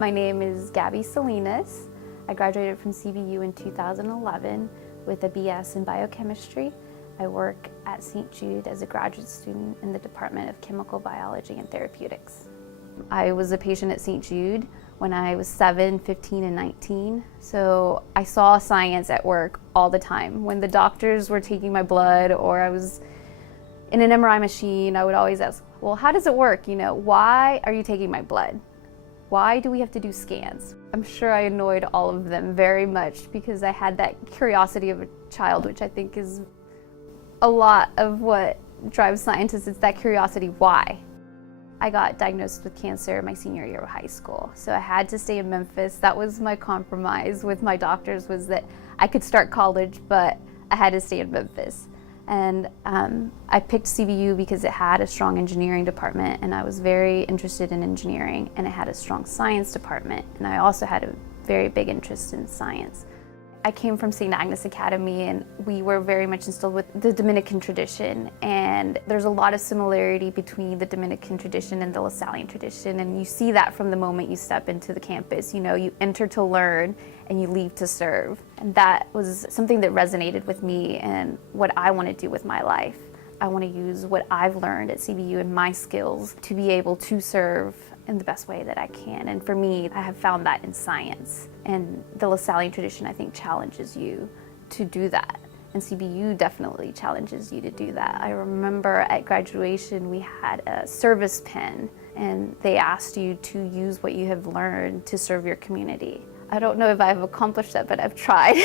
My name is Gabby Salinas. I graduated from CBU in 2011 with a BS in biochemistry. I work at St. Jude as a graduate student in the Department of Chemical Biology and Therapeutics. I was a patient at St. Jude when I was 7, 15, and 19. So I saw science at work all the time. When the doctors were taking my blood or I was in an MRI machine, I would always ask, well, how does it work? Why are you taking my blood? Why do we have to do scans? I'm sure I annoyed all of them very much because I had that curiosity of a child, which I think is a lot of what drives scientists. It's that curiosity, why? I got diagnosed with cancer my senior year of high school, so I had to stay in Memphis. That was my compromise with my doctors, was that I could start college, but I had to stay in Memphis. And I picked CBU because it had a strong engineering department, and I was very interested in engineering, and it had a strong science department, and I also had a very big interest in science. I came from St. Agnes Academy, and we were very much instilled with the Dominican tradition, and there's a lot of similarity between the Dominican tradition and the Lasallian tradition, and you see that from the moment you step into the campus. You enter to learn and you leave to serve, and that was something that resonated with me and what I want to do with my life. I want to use what I've learned at CBU and my skills to be able to serve in the best way that I can. And for me, I have found that in science. And the Lasallian tradition, I think, challenges you to do that. And CBU definitely challenges you to do that. I remember at graduation, we had a service pen, and they asked you to use what you have learned to serve your community. I don't know if I've accomplished that, but I've tried.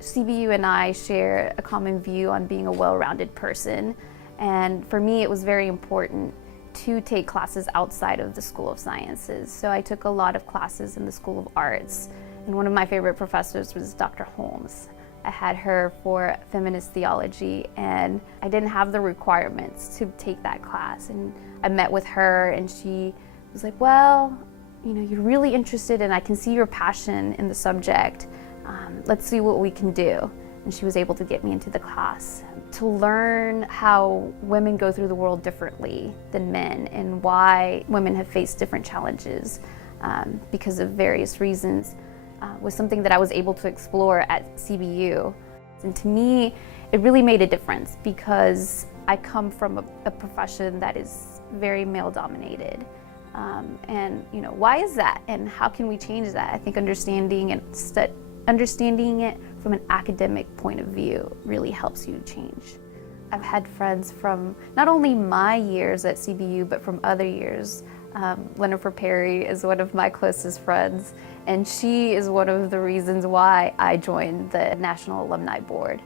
CBU and I share a common view on being a well-rounded person. And for me, it was very important to take classes outside of the School of Sciences. So I took a lot of classes in the School of Arts, and one of my favorite professors was Dr. Holmes. I had her for feminist theology, and I didn't have the requirements to take that class. And I met with her, and she was like, well, you're really interested, and I can see your passion in the subject. Let's see what we can do. And she was able to get me into the class to learn how women go through the world differently than men, and why women have faced different challenges because of various reasons, was something that I was able to explore at CBU. And to me, it really made a difference because I come from a profession that is very male-dominated. And why is that, and how can we change that? I think understanding it from an academic point of view really helps you change. I've had friends from not only my years at CBU, but from other years. Jennifer Perry is one of my closest friends, and she is one of the reasons why I joined the National Alumni Board.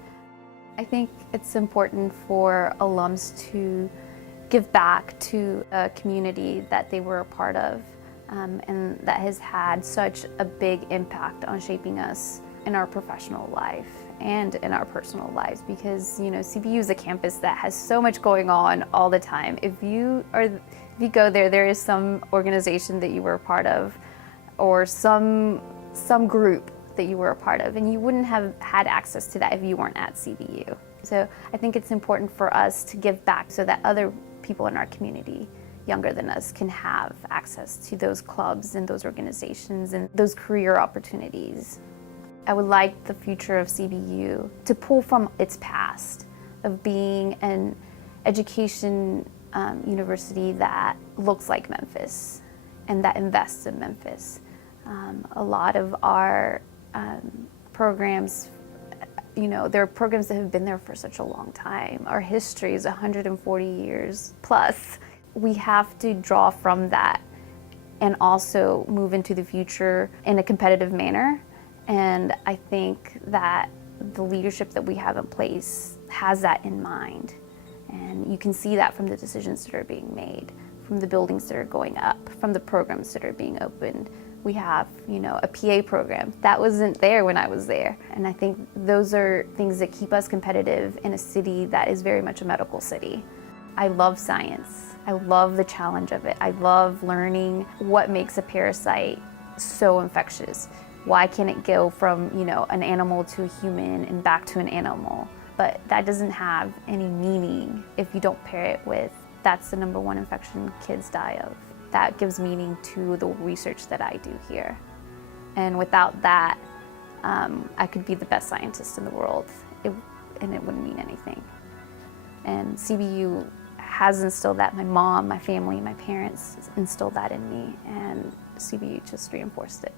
I think it's important for alums to give back to a community that they were a part of, and that has had such a big impact on shaping us in our professional life and in our personal lives, because CBU is a campus that has so much going on all the time. If you go there is some organization that you were a part of, or some group that you were a part of, and you wouldn't have had access to that if you weren't at CBU. So I think it's important for us to give back so that other people in our community younger than us can have access to those clubs and those organizations and those career opportunities. I would like the future of CBU to pull from its past of being an education university that looks like Memphis and that invests in Memphis. A lot of our programs, there are programs that have been there for such a long time. Our history is 140 years plus. We have to draw from that and also move into the future in a competitive manner. And I think that the leadership that we have in place has that in mind. And you can see that from the decisions that are being made, from the buildings that are going up, from the programs that are being opened. We have, a PA program. That wasn't there when I was there. And I think those are things that keep us competitive in a city that is very much a medical city. I love science. I love the challenge of it. I love learning what makes a parasite so infectious. Why can it go from, an animal to a human and back to an animal? But that doesn't have any meaning if you don't pair it with, that's the #1 infection kids die of. that gives meaning to the research that I do here. And without that, I could be the best scientist in the world, and it wouldn't mean anything. And CBU has instilled that. My mom, my family, my parents instilled that in me, and CBU just reinforced it.